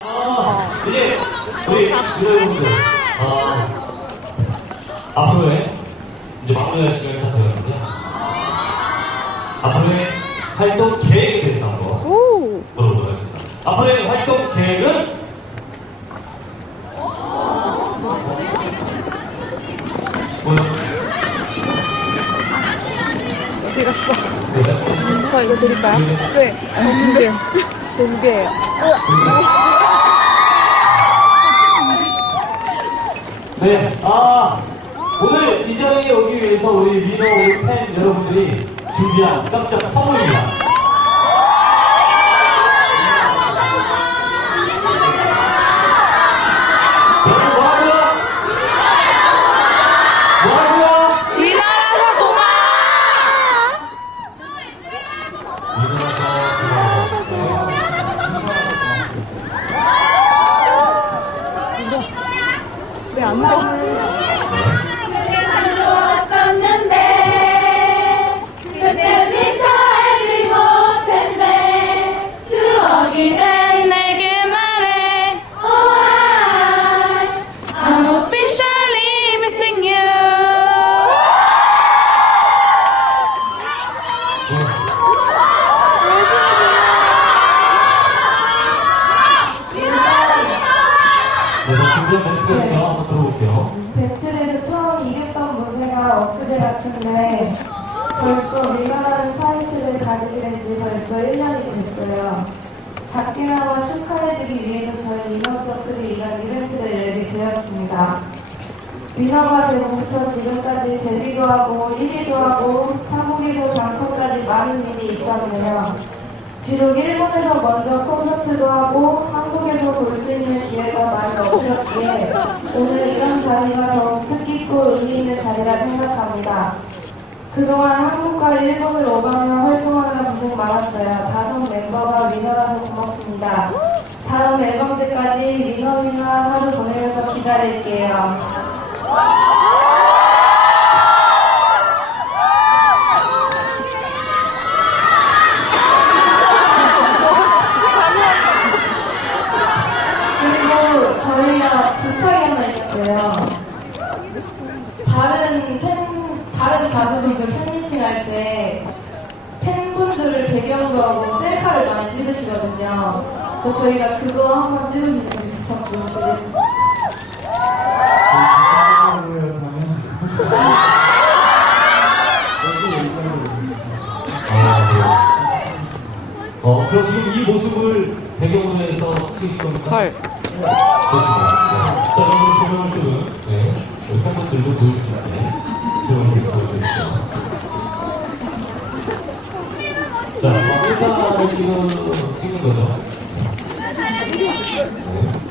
아, 이제 우리 여러분들 아, 앞으로의 이제 마무리할 시간이 다 되었는데 앞으로의 활동 계획에 대해서 한번 오! 물어보도록 하겠습니다. 앞으로의 활동 계획은? 어디 갔어? 네. 저 이거 드릴까요? 네. 두 개. 두 개예요. 네, 아, 오늘 이 자리에 오기 위해서 우리 리노 우리 팬 여러분들이 준비한 깜짝 선물입니다. 여러분 뭐하고요? 뭐하고요? 위나라서 고마워! 왜안 준비한 멘트가 있죠? 한번 들어볼게요. 배틀에서 처음 이겼던 무대가 엊그제 같은데 벌써 미가라는 타이틀을 가지게 된 지 벌써 1년이 됐어요. 작게나마 축하해주기 위해서 저희 이너서클이 이런 이벤트를 열게 되었습니다. 위너가 되고부터 지금까지 데뷔도 하고 1위도 하고 한국에서 장터까지 많은 일이 있었네요. 비록 일본에서 먼저 콘서트도 하고 한국에서 볼 수 있는 기회가 많이 없었기에 오늘 이런 자리가 더욱 뜻깊고 의미 있는 자리라 생각합니다. 그동안 한국과 일본을 오가며 활동하느라 고생 많았어요. 다섯 멤버가 위너라서 고맙습니다. 다음 앨범 때까지 위너 위너 하루 보내면서 기다릴게요. 그리고 저희가 부탁이 하나 있는데요. 다른 팬, 다른 가수분들 팬미팅 할 때 팬분들을 배경으로 하고 셀카를 많이 찍으시거든요. 그래서 저희가 그거 한번 찍으시면 부탁 좀 드립니다. 어, 그럼 지금 이 모습을 배경으로 해서 찍으실 겁니까? 헐. 자, 그럼 조명을 조금, 네. 우리 팬분들도 보일 수 있게 조명을 보여주세요. 자, 셀카를 지금 찍는 거죠? 네.